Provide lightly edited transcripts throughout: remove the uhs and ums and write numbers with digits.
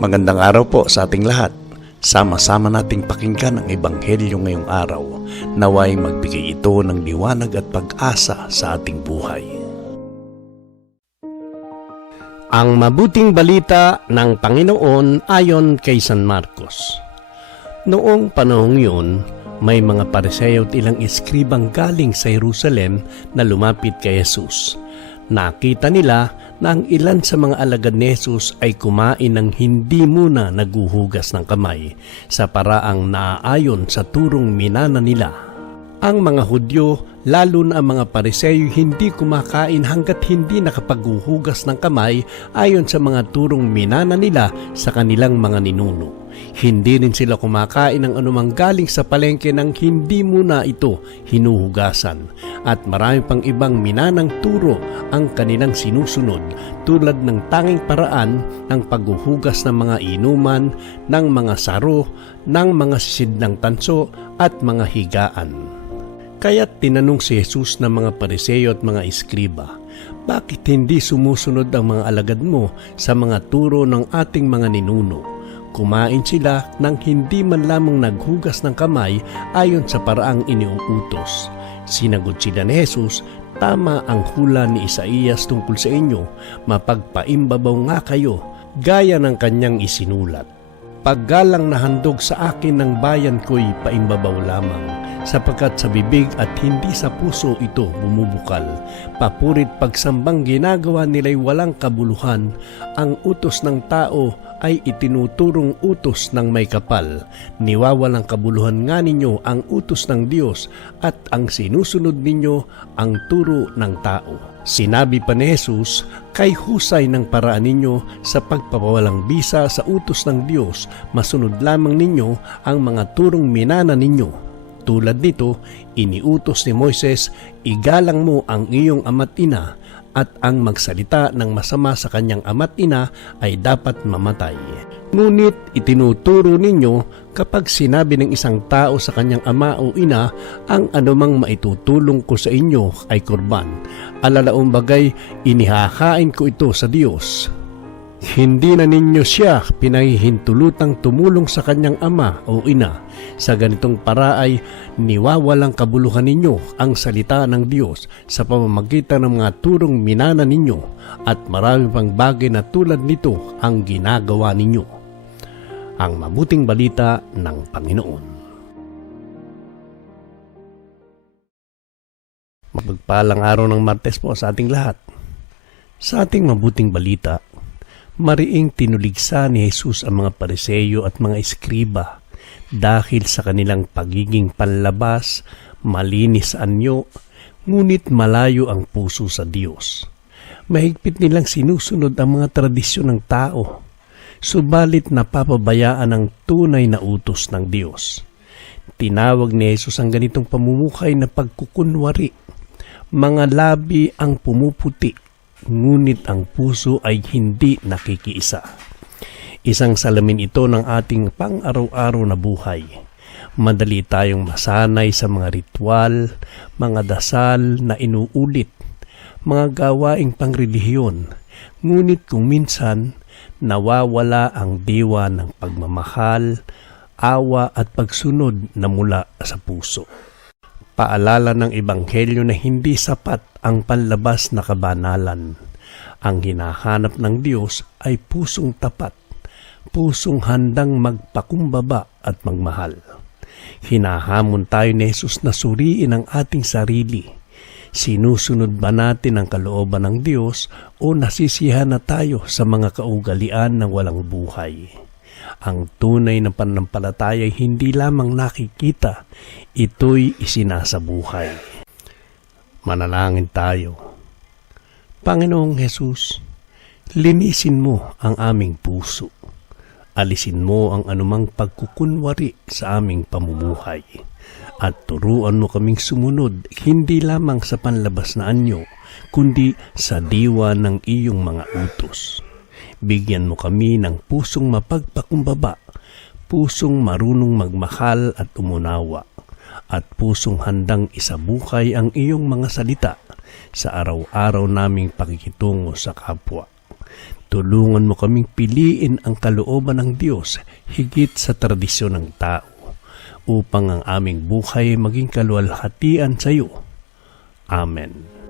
Magandang araw po sa ating lahat. Sama-sama nating pakinggan ang Ebanghelyo ngayong araw. Naway magbigay ito ng liwanag at pag-asa sa ating buhay. Ang mabuting balita ng Panginoon ayon kay San Marcos. Noong panahong yun, may mga Pariseo at ilang eskribang galing sa Jerusalem na lumapit kay Jesus. Nakita nila na ang ilan sa mga alagad ni Jesus ay kumain ng hindi muna naguhugas ng kamay sa paraang naaayon sa turong minana nila. Ang mga Hudyo, lalo na ang mga Pariseo, hindi kumakain hanggat hindi nakapaghuhugas ng kamay ayon sa mga turong minana nila sa kanilang mga ninuno. Hindi rin sila kumakain ng anumang galing sa palengke nang hindi muna ito hinuhugasan. At marami pang ibang minanang turo ang kanilang sinusunod, tulad ng tanging paraan ng paghuhugas ng mga inuman, ng mga saro, ng mga sisid ng tanso at mga higaan. Kaya't tinanong si Jesus ng mga Pariseo at mga eskriba, bakit hindi sumusunod ang mga alagad mo sa mga turo ng ating mga ninuno? Kumain sila nang hindi man lamang naghugas ng kamay ayon sa paraang iniuutos. Sinagot sila ni Jesus, tama ang hula ni Isaías tungkol sa inyo, mapagpaimbabaw nga kayo, gaya ng kanyang isinulat. Paggalang na handog sa akin ng bayan ko'y paimbabaw lamang, sapagkat sa bibig at hindi sa puso ito bumubukal. Papurit pagsambang ginagawa nila'y walang kabuluhan, ang utos ng tao ay itinuturong utos ng may kapal. Niwawalang kabuluhan nga ninyo ang utos ng Diyos at ang sinusunod ninyo ang turo ng tao. Sinabi pa ni Jesus, kay husay ng paraan ninyo sa pagpapawalang bisa sa utos ng Diyos, masunod lamang ninyo ang mga turong minana ninyo. Tulad nito, iniutos ni Moises, igalang mo ang iyong ama't ina, at ang magsalita ng masama sa kanyang ama't ina ay dapat mamatay. Ngunit itinuturo ninyo kapag sinabi ng isang tao sa kanyang ama o ina, ang anumang maitutulong ko sa inyo ay kurban. Alalaong bagay, inihakain ko ito sa Diyos. Hindi na ninyo siya pinahihintulutang tumulong sa kanyang ama o ina. Sa ganitong paraay, niwawalang kabuluhan ninyo ang salita ng Diyos sa pamamagitan ng mga turong minana ninyo, at marami pang bagay na tulad nito ang ginagawa ninyo. Ang mabuting balita ng Panginoon. Mapagpalang araw ng Martes po sa ating lahat. Sa ating mabuting balita, mariing tinuligsa ni Jesus ang mga Pariseo at mga eskriba dahil sa kanilang pagiging panlabas, malinis anyo, ngunit malayo ang puso sa Diyos. Mahigpit nilang sinusunod ang mga tradisyon ng tao, subalit napapabayaan ang tunay na utos ng Diyos. Tinawag ni Jesus ang ganitong pamumuhay na pagkukunwari. Mga labi ang pumuputi, ngunit ang puso ay hindi nakikiisa. Isang salamin ito ng ating pang-araw-araw na buhay. Madali tayong masanay sa mga ritual, mga dasal na inuulit, mga gawaing pangrelihiyon, ngunit kung minsan nawawala ang diwa ng pagmamahal, awa at pagsunod na mula sa puso. Paalala ng Ebanghelyo na hindi sapat ang panlabas na kabanalan. Ang hinahanap ng Diyos ay pusong tapat, pusong handang magpakumbaba at magmahal. Hinahamon tayo ni Jesus na suriin ang ating sarili. Sinusunod ba natin ang kalooban ng Diyos o nasisiyahan na tayo sa mga kaugalian ng walang buhay? Ang tunay na pananampalataya ay hindi lamang nakikita, ito'y isinasabuhay. Manalangin tayo. Panginoong Jesus, linisin mo ang aming puso. Alisin mo ang anumang pagkukunwari sa aming pamumuhay. At turuan mo kaming sumunod hindi lamang sa panlabas na anyo, kundi sa diwa ng iyong mga utos. Bigyan mo kami ng pusong mapagpakumbaba, pusong marunong magmahal at umunawa, at pusong handang isabuhay ang iyong mga salita sa araw-araw naming pakikitungo sa kapwa. Tulungan mo kaming piliin ang kalooban ng Diyos higit sa tradisyon ng tao, upang ang aming buhay maging kaluwalhatian sa iyo. Amen.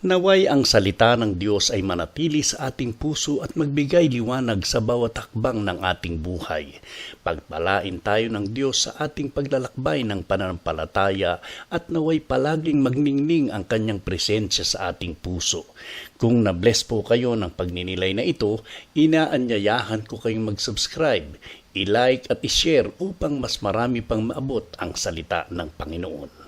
Naway ang salita ng Diyos ay manatili sa ating puso at magbigay liwanag sa bawat hakbang ng ating buhay. Pagpalain tayo ng Diyos sa ating paglalakbay ng pananampalataya at naway palaging magningning ang kanyang presensya sa ating puso. Kung na-bless po kayo ng pagninilay na ito, inaanyayahan ko kayong mag-subscribe, i-like at i-share upang mas marami pang maabot ang salita ng Panginoon.